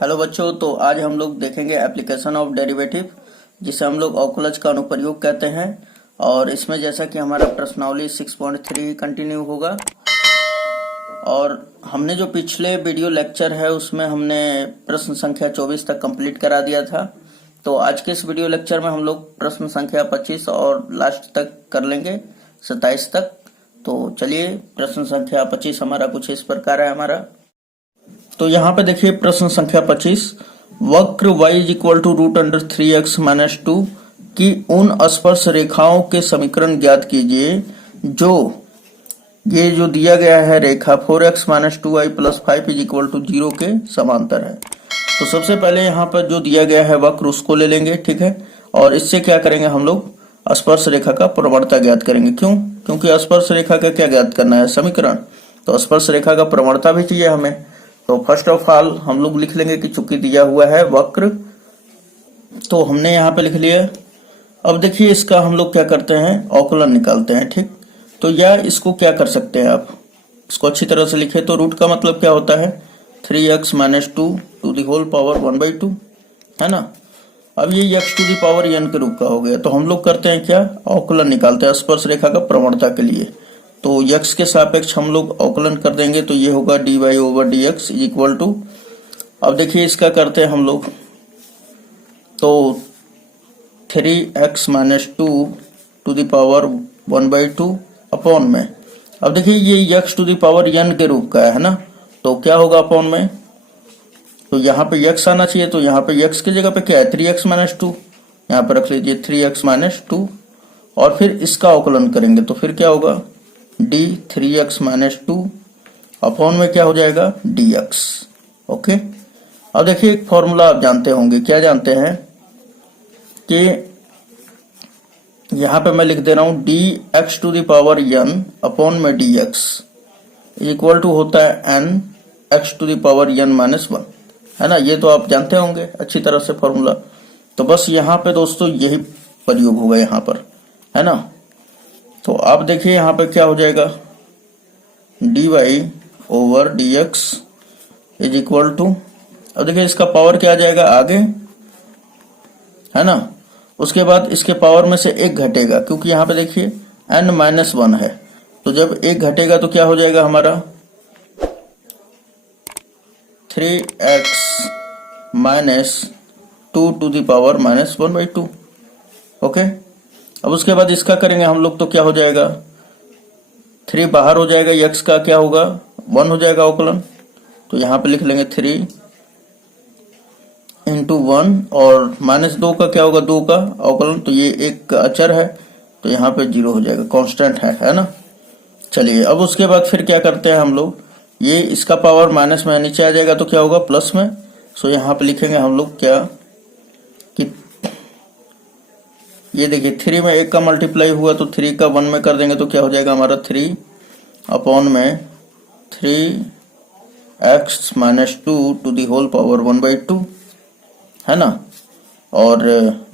Hello बच्चों, तो आज हम लोग देखेंगे एप्लीकेशन ऑफ डेरिवेटिव, जिसे हम लोग ओकुलज का अनुप्रयोग कहते हैं। और इसमें जैसा कि हमारा प्रश्नावली 6.3 कंटिन्यू होगा। और हमने जो पिछले वीडियो लेक्चर है उसमें हमने प्रश्न संख्या 24 तक कंप्लीट करा दिया था। तो आज के इस वीडियो लेक्चर में हम लोग प्रश्न संख्या 25 और लास्ट तक कर लेंगे, 27 तक। तो चलिए, प्रश्न संख्या 25 हमारा कुछ इस प्रकार है हमारा। तो यहाँ पे देखिए प्रश्न संख्या 25, वक्र y is equal to root under 3x minus 2 की उन स्पर्श रेखाओं के समीकरण ज्ञात कीजिए जो ये जो दिया गया है रेखा 4x minus 2y plus 5 is equal to 0 के समांतर है। तो सबसे पहले यहाँ पर जो दिया गया है वक्र उसको ले लेंगे, ठीक है। और इससे क्या करेंगे, हम लोग स्पर्श रेखा का प्रवणता ज्ञात करेंगे। क्यों? क्योंकि स्पर्श रेखा का क्या ज्ञात करना है, समीकरण। तो स्पर्श रेखा का प्रवणता भी चाहिए हमें। तो फर्स्ट ऑफ ऑल हम लोग लिख लेंगे कि चूंकि दिया हुआ है वक्र, तो हमने यहाँ पे लिख लिया। अब देखिए इसका हम लोग क्या करते हैं, अवकलन निकालते हैं, ठीक। तो या इसको क्या कर सकते हैं आप, इसको अच्छी तरह से लिखे तो रूट का मतलब क्या होता है 3x minus 2 to the whole power 1/2, है ना। अब ये x to the power n के रूप का हो गया। तो हम लोग करते हैं क्या, अवकलन निकालते हैं स्पर्श रेखा का प्रवणता के लिए। तो x के सापेक्ष हम लोग अवकलन कर देंगे, तो ये होगा dy over dx is equal to, अब देखिए इसका करते हैं हम लोग, तो 3x minus 2 to the power 1/2 upon में, अब देखिए ये x to the power n के रूप का है ना। तो क्या होगा अपॉन में, तो यहाँ पे x आना चाहिए। तो यहाँ पे x की जगह पे क्या है 3x माइनस 2, यहाँ पे रख लीजिए 3x माइनस 2। और फिर इसका अवकलन करेंगे तो फिर क्या होगा d 3x माइनस 2 अपॉन में क्या हो जाएगा dx। ओके, अब देखिए एक फॉर्मूला आप जानते होंगे, क्या जानते हैं कि यहां पे मैं लिख दे रहा हूं dx to the power n upon में dx इक्वल टू होता है n x to the power n minus 1, है ना। ये तो आप जानते होंगे अच्छी तरह से फॉर्मूला। तो बस यहाँ पे दोस्तों यही प्रयोग होगा यहाँ पर, है ना। तो आप देखिए यहाँ पे क्या हो जाएगा dy over dx is equal to, अब देखिए इसका पावर क्या आ जाएगा आगे, है ना। उसके बाद इसके पावर में से एक घटेगा, क्योंकि यहाँ पे देखिए n माइनस 1 है। तो जब एक घटेगा तो क्या हो जाएगा हमारा 3x minus 2 to the power minus 1/2। Okay, अब उसके बाद इसका करेंगे हम लोग, तो क्या हो जाएगा 3 बाहर हो जाएगा, x का क्या होगा 1 हो जाएगा अवकलन। तो यहाँ पे लिख लेंगे 3 इंटू 1 और माइनस 2 का क्या होगा 2 का अवकलन। तो ये एक अचर है, तो यहाँ पे 0 हो जाएगा, कांस्टेंट है ना। चलिए, अब उसके बाद फिर क्या करते हैं हम लोग, ये इसका पावर माइनस में नीचे आ जाएगा तो क्या होगा प्लस में। सो यहाँ पे लिखेंगे हम लोग क्या कि ये देखिए 3 में 1 का मल्टीप्लाई हुआ तो 3 का 1 में कर देंगे तो क्या हो जाएगा हमारा 3 अपॉन में 3x minus 2 to the whole power 1/2, है ना। और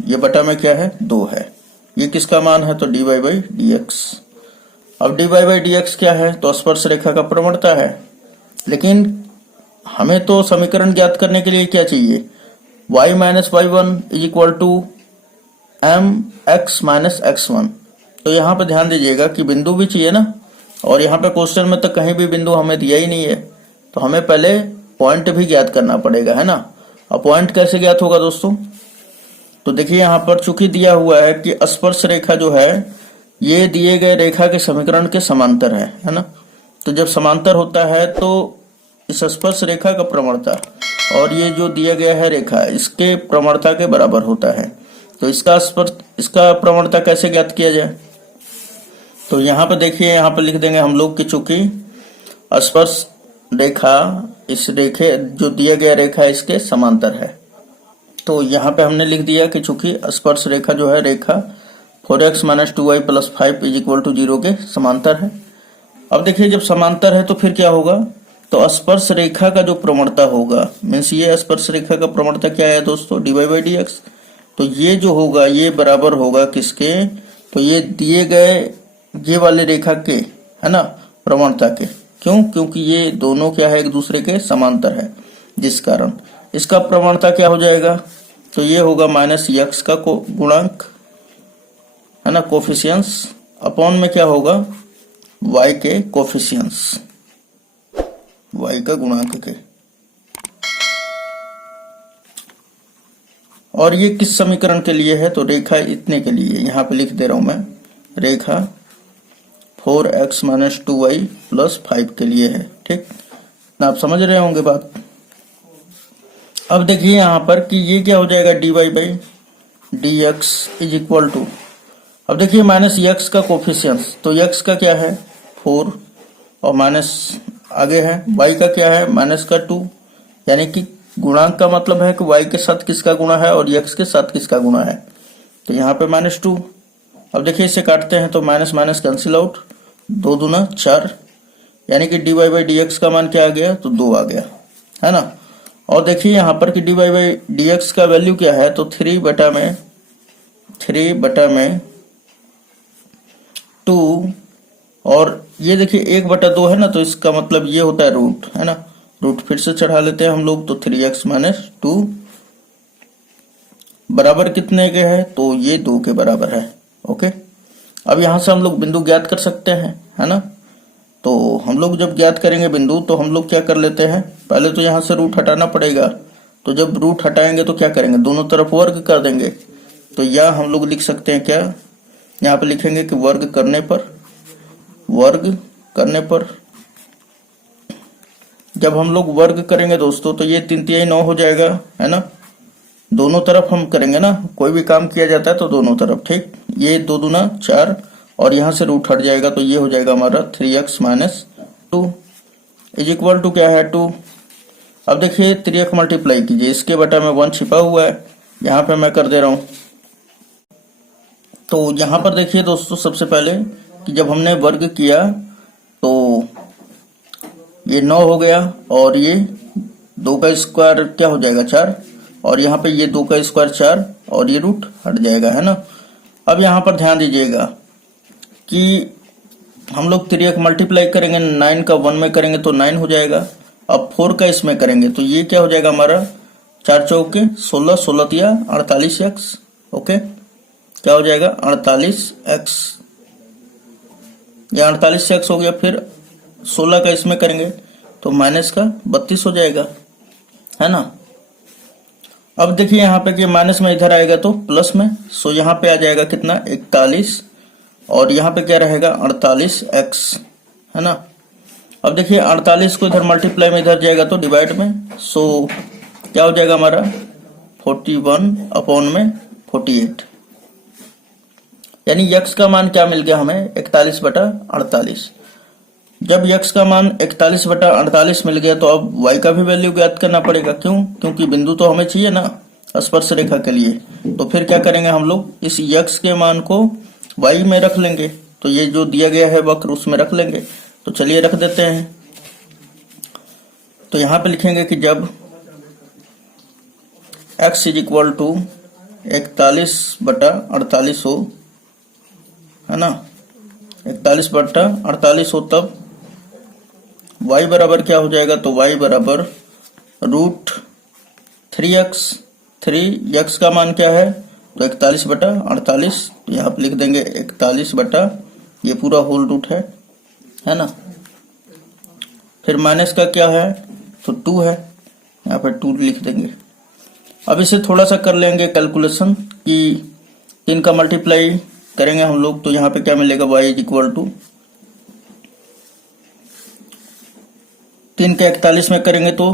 ये बटा में क्या है 2 है, ये किसका मान है तो dy बाई dx। अब dy बाई dx क्या है, तो स्पर्श रेखा का प्रवणता है। लेकिन हमें तो समीकरण ज्ञात करने के लिए क्या चाहिए, y minus y1 is equal to mx minus x1। तो यहाँ पे ध्यान दीजिएगा कि बिंदु भी चाहिए ना, और यहाँ पे क्वेश्चन में तो कहीं भी बिंदु हमें दिया ही नहीं है। तो हमें पहले पॉइंट भी ज्ञात करना पड़ेगा, है ना। अब पॉइंट कैसे ज्ञात होगा दोस्तों, तो देखिए यहाँ पर चूंकि दिया हुआ है कि स्पर्श रेखा जो है ये दिए गए रेखा के समीकरण के समांतर है ना। तो जब समांतर होता है तो इस स्पर्श रेखा का प्रवणता और ये जो दिया गया है रेखा इसके प्रवणता के बराबर होता है। तो इसका प्रवणता कैसे ज्ञात किया जाए, तो यहाँ पे देखिए, यहाँ पे लिख देंगे हम लोग कि चूंकि स्पर्श रेखा इस रेखे जो दिया गया रेखा इसके समांतर है। तो यहाँ पे हमने लिख दिया कि चूंकि स्पर्श रेखा जो है रेखा 4x minus 2y plus 5 is equal to 0 के समांतर है। अब देखिए जब समांतर है तो फिर क्या होगा, तो स्पर्श रेखा का जो प्रवणता होगा, मीन्स ये स्पर्श रेखा का प्रवणता क्या है दोस्तों dy बाई dx। तो ये जो होगा ये बराबर होगा किसके, तो ये दिए गए ये वाले रेखा के, है ना, प्रवणता के। क्यों? क्योंकि ये दोनों क्या है एक दूसरे के समांतर है, जिस कारण इसका प्रवणता क्या हो जाएगा, तो ये होगा माइनस यक्स का गुणांक है ना, कोफिशियंस, अपॉन में क्या होगा y के कोफिशियंस, y का गुणांक के। और ये किस समीकरण के लिए है, तो रेखा इतने के लिए, यहां पे लिख दे रहा हूं मैं, रेखा 4x माइनस 2y प्लस 5 के लिए है। ठीक ना, आप समझ रहे होंगे बात। अब देखिए यहां पर कि ये क्या हो जाएगा, dy by d x is equal to, अब देखिए माइनस यक्स का कोफिशियंस, तो यक्स का क्या है 4 और माइनस आगे है, y का क्या है माइनस का 2, यानी कि गुणांक का मतलब है कि y के साथ किसका गुणा है और x के साथ किसका गुणा है, तो यहाँ पे माइनस 2। अब देखिए इसे काटते हैं तो माइनस माइनस कैंसिल आउट, 2 दूना 4, यानी कि dy बाई डी एक्स का मान क्या आ गया, तो 2 आ गया है ना। और देखिए यहाँ पर कि dy बाई डी एक्स का वैल्यू क्या है, तो 3 बटा में 2, और ये देखिए 1/2 है ना, तो इसका मतलब ये होता है रूट, है ना, रूट फिर से चढ़ा लेते हैं हम लोग, तो 3x माइनस 2 बराबर कितने के है, तो ये 2 के बराबर है। ओके, अब यहां से हम लोग बिंदु ज्ञात कर सकते हैं, है ना। तो हम लोग जब ज्ञात करेंगे बिंदु, तो हम लोग क्या कर लेते हैं, पहले तो यहां से रूट हटाना पड़ेगा, तो जब रूट हटाएंगे तो क्या करेंगे, दोनों तरफ वर्ग कर देंगे, तो यह हम लोग लिख सकते हैं क्या, यहाँ पे लिखेंगे कि वर्ग करने पर जब हम लोग वर्ग करेंगे दोस्तों, तो ये 3 9 हो जाएगा, है ना, दोनों तरफ हम करेंगे ना, कोई भी काम किया जाता है तो दोनों तरफ। ठीक, ये 2 दूना 4 और यहां से रूट हट जाएगा, तो ये हो जाएगा हमारा 3x minus 2 is equal to क्या है 2। अब देखिए 3x मल्टीप्लाई कीजिए, इसके बटा में 1 छिपा हुआ है, यहाँ पे मैं कर दे रहा हूं। तो यहाँ पर देखिए दोस्तों, सबसे पहले कि जब हमने वर्ग किया तो ये 9 हो गया, और ये 2 का स्क्वायर क्या हो जाएगा 4, और यहाँ पे ये 2 का स्क्वायर 4, और ये रूट हट जाएगा, है ना। अब यहाँ पर ध्यान दीजिएगा कि हम लोग 3x मल्टीप्लाई करेंगे, 9 का 1 में करेंगे तो 9 हो जाएगा, अब 4 का इसमें करेंगे तो ये क्या हो जाएगा हमारा 4 चौके 16, 16 तिया 48x। ओके, क्या हो जाएगा 48x, ये 48x हो गया। फिर 16 का इसमें करेंगे तो माइनस का 32 हो जाएगा, है ना। अब देखिए यहाँ पे कि माइनस में इधर आएगा तो प्लस में, सो यहाँ पे आ जाएगा कितना 41, और यहाँ पे क्या रहेगा 48x, है ना। अब देखिए 48 को इधर मल्टीप्लाई में इधर जाएगा तो डिवाइड में, सो क्या हो जाएगा हमारा 41 अपॉन में 48, यानी x का मान क्या मिल गया हमें 41/48। जब x का मान 41/48 मिल गया, तो अब y का भी वैल्यू ज्ञात करना पड़ेगा, क्यों, क्योंकि बिंदु तो हमें चाहिए ना स्पर्श रेखा के लिए। तो फिर क्या करेंगे हम लोग, इस x के मान को y में रख लेंगे, तो ये जो दिया गया है वक्र उसमें रख लेंगे, तो चलिए रख देते हैं। तो यहाँ पे लिखेंगे कि जब x इज इक्वल टू 41/48 हो, है ना, 41/48 हो, तब y बराबर क्या हो जाएगा, तो y बराबर रूट 3x, 3x का मान क्या है, तो 41/48, तो यहाँ पे लिख देंगे 41 ये पूरा होल रूट है ना। फिर माइनस का क्या है, तो 2 है, यहाँ पर 2 लिख देंगे। अब इसे थोड़ा सा कर लेंगे कैलकुलेशन कि 3 का मल्टीप्लाई करेंगे हम लोग, तो यहाँ पे क्या मिलेगा y इज इक्वल टू 3 के 41 में करेंगे तो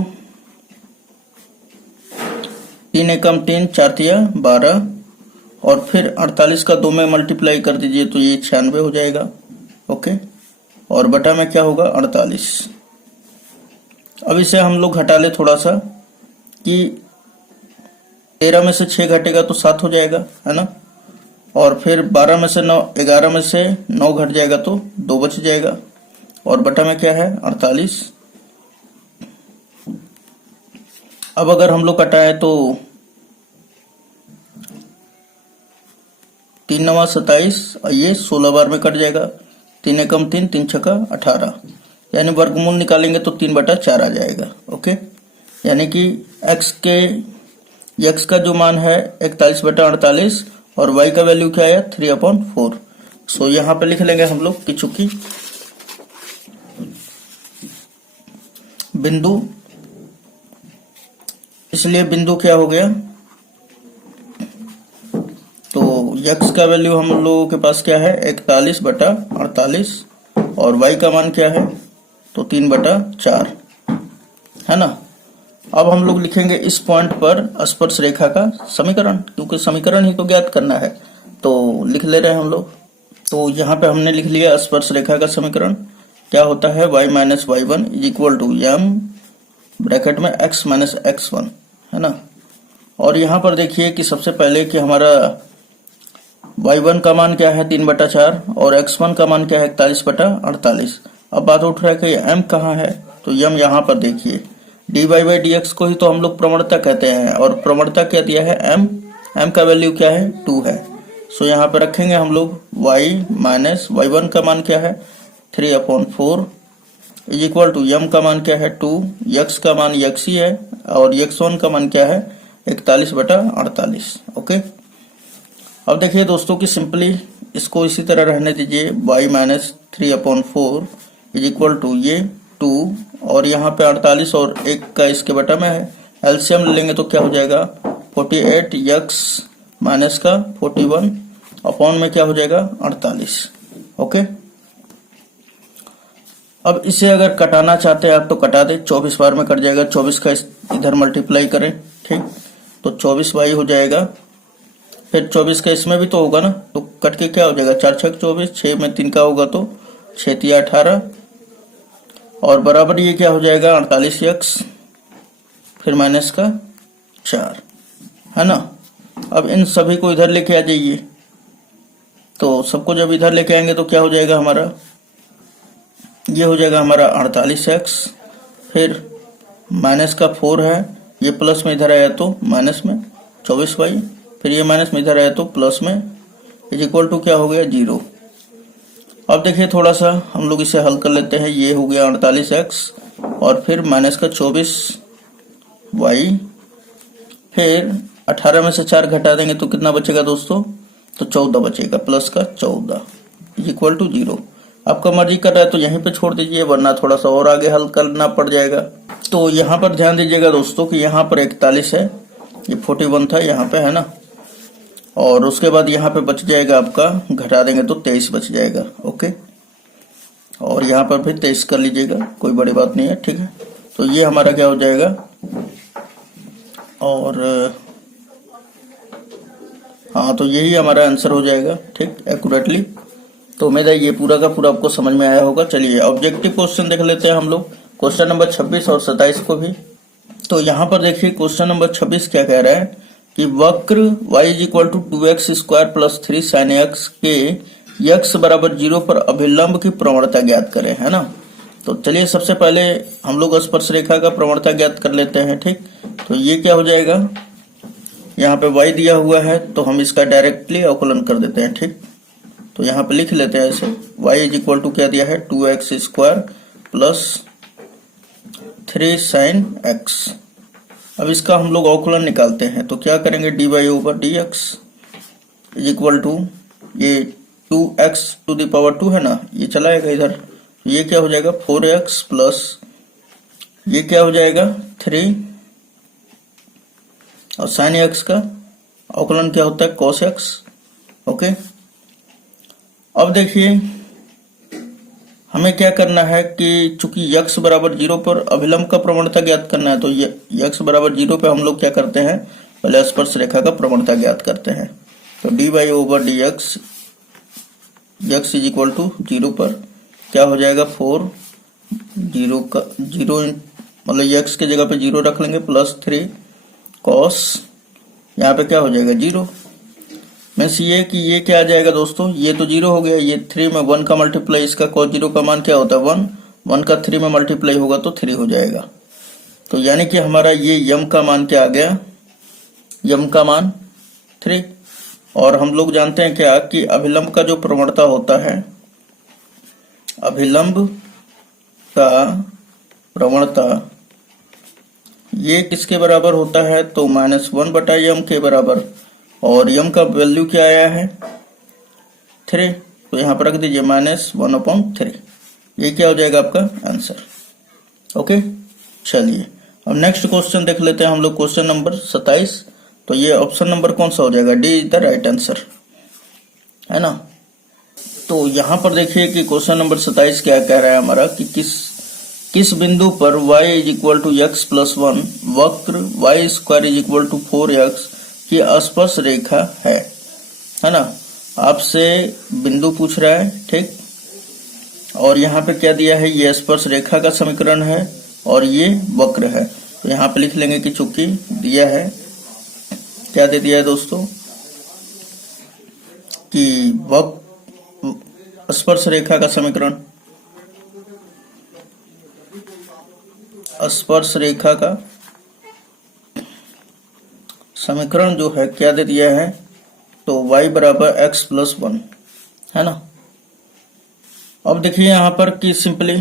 3 एकम 3, 4 तिया 12, और फिर 48 का 2 में मल्टीप्लाई कर दीजिए तो ये 96 हो जाएगा। ओके, और बटा में क्या होगा 48। अब इसे हम लोग घटा ले थोड़ा सा कि 13 में से 6 घटेगा तो 7 हो जाएगा, है ना, और फिर 12 में से 9, 11 में से 9 घट जाएगा तो 2 बच जाएगा, और बटा में क्या है 48। अब अगर हम लोग कटाए तो 3 9 27, और ये 16 बार में कट जाएगा, 3 एकम 3, 3 छक्का 18, यानी वर्गमूल निकालेंगे तो 3/4 आ जाएगा। ओके, यानी कि x का जो मान है 41/48 और y का वैल्यू क्या है 3/4। सो यहाँ पे लिख लेंगे हम लोग कि चूंकि बिंदु, इसलिए बिंदु क्या हो गया, तो x का वैल्यू हम लोगों के पास क्या है 41/48 और y का मान क्या है तो 3/4 है ना। अब हम लोग लिखेंगे इस पॉइंट पर स्पर्श रेखा का समीकरण, क्योंकि समीकरण ही तो ज्ञात करना है, तो लिख ले रहे हैं हम लोग। तो यहाँ पे हमने लिख लिया स्पर्श रेखा का समीकरण क्या होता है y minus y1 is equal to m bracket में x माइनस x1 है ना। और यहाँ पर देखिए कि सबसे पहले कि हमारा y1 का मान क्या है 3/4 और x1 का मान क्या है 41/48। अब बात उठ रहा है कि m कहाँ है, तो m यहाँ पर देखिए dy बाई dx को ही तो हम लोग प्रवणता कहते हैं, और प्रवणता क्या दिया है m का वैल्यू क्या है 2 है। सो यहाँ पर रखेंगे हम लोग y माइनस y1 का मान क्या है 3/4 इज इक्वल टू m का मान क्या है 2, x का मान x ही है और x1 का मान क्या है 41/48। ओके, अब देखिए दोस्तों कि सिंपली इसको इसी तरह रहने दीजिए y minus 3/4 is equal to ये 2 और यहाँ पे 48 और 1 का इसके बटा में है, एलसीएम लेंगे तो क्या हो जाएगा 48 x माइनस का 41 अपॉन में क्या हो जाएगा 48। ओके, अब इसे अगर कटाना चाहते हैं आप तो कटा दे, 24 बार में कट जाएगा, 24 का इधर मल्टीप्लाई करें, ठीक, तो 24y हो जाएगा, फिर 24 का इसमें भी तो होगा ना, तो कट के क्या हो जाएगा 4 6 24, 6 में 3 का होगा तो 6 3 18 और बराबर ये क्या हो जाएगा 48x फिर माइनस का 4 है ना। अब इन सभी को इधर लेके आ जाइए, तो सबको जब इधर लेके आएंगे तो क्या हो जाएगा हमारा, ये हो जाएगा हमारा 48x फिर माइनस का 4 है, ये प्लस में इधर आया तो माइनस में 24y, फिर ये माइनस में इधर आया तो प्लस में, इज इक्वल टू क्या हो गया 0। अब देखिए थोड़ा सा हम लोग इसे हल कर लेते हैं, ये हो गया 48x और फिर माइनस का 24y, फिर 18 में से 4 घटा देंगे तो कितना बचेगा दोस्तों, तो 14 बचेगा, प्लस का 14 इज इक्वल टू 0। आपका मर्जी कर रहा है तो यहीं पे छोड़ दीजिए, वरना थोड़ा सा और आगे हल करना पड़ जाएगा। तो यहाँ पर ध्यान दीजिएगा दोस्तों कि यहाँ पर 41 है, ये 41 था यहाँ पे है ना, और उसके बाद यहाँ पे बच जाएगा आपका, घटा देंगे तो 23 बच जाएगा। ओके, और यहाँ पर भी 23 कर लीजिएगा, कोई बड़ी बात नहीं है, ठीक है। तो ये हमारा क्या हो जाएगा, और हाँ तो यही हमारा आंसर हो जाएगा, ठीक, एक्यूरेटली। तो उम्मीद है ये पूरा का पूरा आपको समझ में आया होगा। चलिए ऑब्जेक्टिव क्वेश्चन देख लेते हैं हम लोग, क्वेश्चन नंबर 26 और 27 को भी। तो यहाँ पर देखिए क्वेश्चन नंबर 26 क्या कह रहा है कि वक्र y is equal to 2x square plus 3 sine x के x बराबर 0 पर अभिलंब की प्रवणता ज्ञात करें, है ना। तो चलिए सबसे पहले हम लोग स्पर्श रेखा का प्रवणता ज्ञात कर लेते हैं, ठीक। तो ये क्या हो जाएगा, यहाँ पे y दिया हुआ है तो हम इसका डायरेक्टली अवकलन कर देते हैं, ठीक। तो यहाँ पे लिख लेते हैं ऐसे, y इज इक्वल टू क्या दिया है 2x square plus 3 sine x। अब इसका हम लोग अवकलन निकालते हैं, तो क्या करेंगे dy over dx is equal to ये 2x टू द पावर 2 है ना, ये चलाएगा इधर, ये क्या हो जाएगा 4x प्लस ये क्या हो जाएगा 3 और साइन x का अवकलन क्या होता है cos x। ओके, अब देखिए हमें क्या करना है कि चूंकि x बराबर 0 पर अभिलंब का प्रवणता ज्ञात करना है, तो x बराबर 0 पे हम लोग क्या करते हैं, पहले स्पर्श रेखा का प्रवणता ज्ञात करते हैं। तो dy over dx x is equal to 0 पर क्या हो जाएगा 4 0 का 0 मतलब x के जगह पे 0 रख लेंगे प्लस 3 cos, यहाँ पे क्या हो जाएगा 0, मीन्स ये कि ये क्या आ जाएगा दोस्तों, ये तो 0 हो गया, ये 3 में 1 का मल्टीप्लाई, इसका cos 0 का मान क्या होता है 1, 1 का 3 में मल्टीप्लाई होगा तो 3 हो जाएगा। तो यानी कि हमारा ये यम का मान क्या आ गया, यम का मान 3। और हम लोग जानते हैं क्या कि अभिलंब का जो प्रवणता होता है, अभिलंब का प्रवणता ये किसके बराबर होता है, तो -1/m के बराबर, और m का वैल्यू क्या आया है 3, तो यहाँ पर रख दीजिए -1/3। ये क्या हो जाएगा आपका आंसर। ओके, चलिए अब नेक्स्ट क्वेश्चन देख लेते हैं हम लोग, क्वेश्चन नंबर 27। तो ये ऑप्शन नंबर कौन सा हो जाएगा, D is the right answer, है ना। तो यहाँ पर देखिए कि क्वेश्चन नंबर 27 क्या कह रहा है हमारा कि किस बिंदु पर y = x+1 वक्र y² = 4x की स्पर्श रेखा है ना। आपसे बिंदु पूछ रहा है, ठीक। और यहाँ पे क्या दिया है, ये स्पर्श रेखा का समीकरण है और ये वक्र है। तो यहाँ पे लिख लेंगे कि चूंकि दिया है, क्या दे दिया है दोस्तों, कि स्पर्श रेखा का समीकरण, स्पर्श रेखा का समीकरण जो है क्या दे दिया है, तो y = x+1, है ना। अब देखिए यहाँ पर कि सिंपली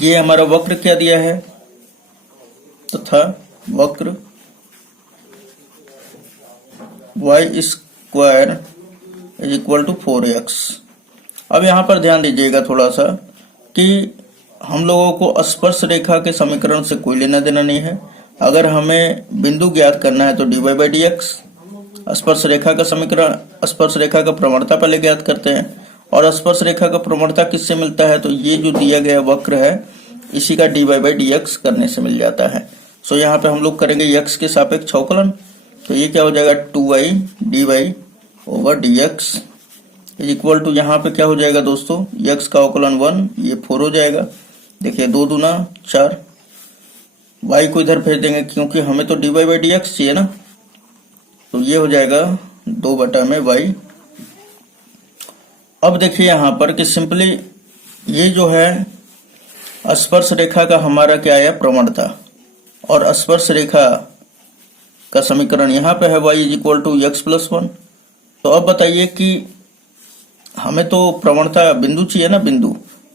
ये हमारा वक्र क्या दिया है, तथा वक्र y² = 4x। अब यहाँ पर ध्यान दीजिएगा थोड़ा सा कि हम लोगों को स्पर्श रेखा के समीकरण से कोई लेना देना नहीं है। अगर हमें बिंदु ज्ञात करना है तो dy/dx, स्पर्श रेखा का समीकरण, स्पर्श रेखा का प्रवणता पहले ज्ञात करते हैं, और स्पर्श रेखा का प्रवणता किससे मिलता है, तो ये जो दिया गया वक्र है इसी का dy/dx करने से मिल जाता है। सो यहाँ पे हम लोग करेंगे x के सापेक्ष अवकलन, तो ये क्या हो जाएगा 2y dy/dx = यहाँ पे क्या हो जाएगा दोस्तों, x का अवकलन 1, ये 4 हो जाएगा। देखिए 2 दूना 4, y को इधर भेज देंगे क्योंकि हमें तो dy/dx चाहिए ना, तो ये हो जाएगा 2/y। अब देखिए यहाँ पर कि सिंपली ये जो है स्पर्श रेखा का हमारा क्या है प्रवणता, और स्पर्श रेखा का समीकरण यहाँ पे है y = x+1। तो अब बताइए कि हमें तो प्रवणता बिंदु चाहिए ना, बिंदु,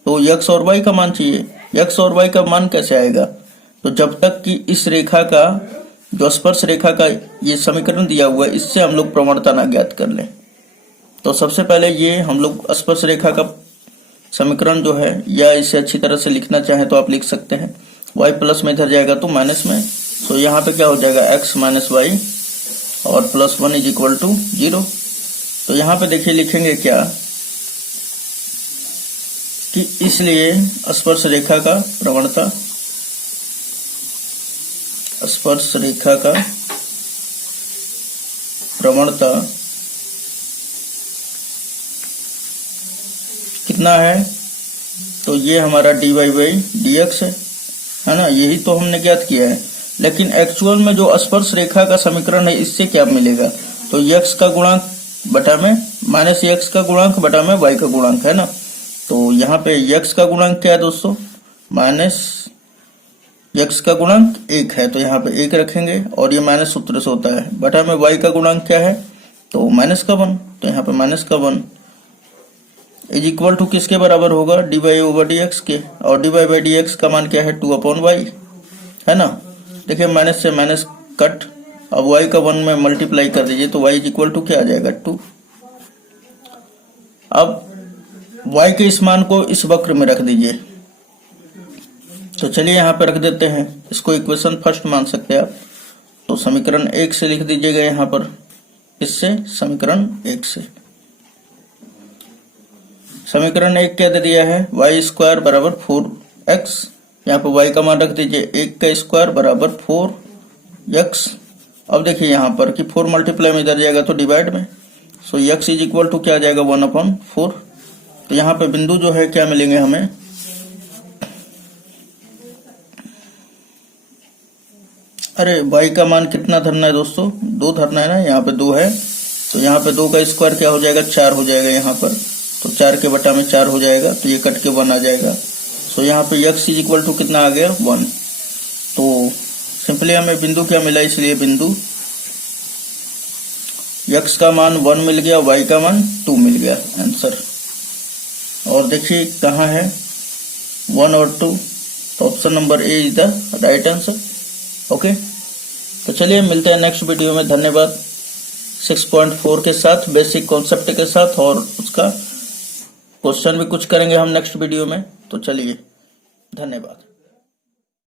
तो x और y का मान चाहिए। x और y का मान कैसे आएगा, तो जब तक कि इस रेखा का जो स्पर्श रेखा का ये समीकरण दिया हुआ है इससे हम लोग प्रवणता ना ज्ञात कर लें। तो सबसे पहले ये हम लोग स्पर्श रेखा का समीकरण जो है, या इसे अच्छी तरह से लिखना चाहें तो आप लिख सकते हैं, y प्लस में इधर जाएगा तो माइनस में, तो यहाँ पे क्या हो जाएगा x - y और +1 = 0। तो यहाँ पे देखिए लिखेंगे क्या कि इसलिए स्पर्श रेखा का प्रवणता, स्पर्श रेखा का प्रवणता कितना है, तो ये हमारा dy/dx है ना, यही तो हमने ज्ञात किया है। लेकिन एक्चुअल में जो स्पर्श रेखा का समीकरण है इससे क्या मिलेगा, तो x का गुणांक बटा में -x का गुणांक बटा में y का गुणांक, है ना। तो यहाँ पे x का गुणांक क्या है दोस्तों, -x का गुणांक 1 है, तो यहाँ पे 1 रखेंगे, और ये माइनस सूत्र से होता है, बटा में y का गुणांक क्या है, तो -1, तो यहाँ पे -1 = किसके बराबर होगा, dy/dx के, और dy/dx का मान क्या है 2/y, है ना। देखिए माइनस से माइनस कट, अब y का 1 में मल्टीप्लाई कर दीजिए तो y = क्या आ जाएगा 2। अब y के इस मान को इस वक्र में रख दीजिए, तो चलिए यहाँ पे रख देते हैं, इसको इक्वेशन फर्स्ट मान सकते हैं आप। तो समीकरण 1 से लिख दीजिएगा यहाँ पर, इससे समीकरण 1 से, समीकरण 1 क्या दे दिया है, y² = 4x, यहाँ पे y का मान रख दीजिए 1 का स्क्वायर बराबर 4x। अब देखिए यहाँ पर कि 4 मल्टीप्लाई में इधर जाएगा तो डिवाइड में, सो x = क्या आ जाएगा 1/4। तो यहाँ पे बिंदु जो है क्या मिलेंगे हमें, अरे y का मान कितना धरना है दोस्तों, 2 धरना है ना, यहाँ पे 2 है, तो यहाँ पे 2 का स्क्वायर क्या हो जाएगा 4 हो जाएगा यहाँ पर, तो 4 के बटा में 4 हो जाएगा, तो ये कट के 1 आ जाएगा। सो यहाँ पे x = कितना आ गया 1। तो सिंपली हमें बिंदु क्या मिला, इसलिए बिंदु x का मान 1 मिल गया, y का मान 2 मिल गया आंसर। और देखिए कहाँ है 1 और 2, तो option number A is the right answer. Okay, तो चलिए मिलते हैं नेक्स्ट वीडियो में। धन्यवाद। 6.4 के साथ, बेसिक कॉन्सेप्ट के साथ, और उसका क्वेश्चन भी कुछ करेंगे हम नेक्स्ट वीडियो में। तो चलिए, धन्यवाद।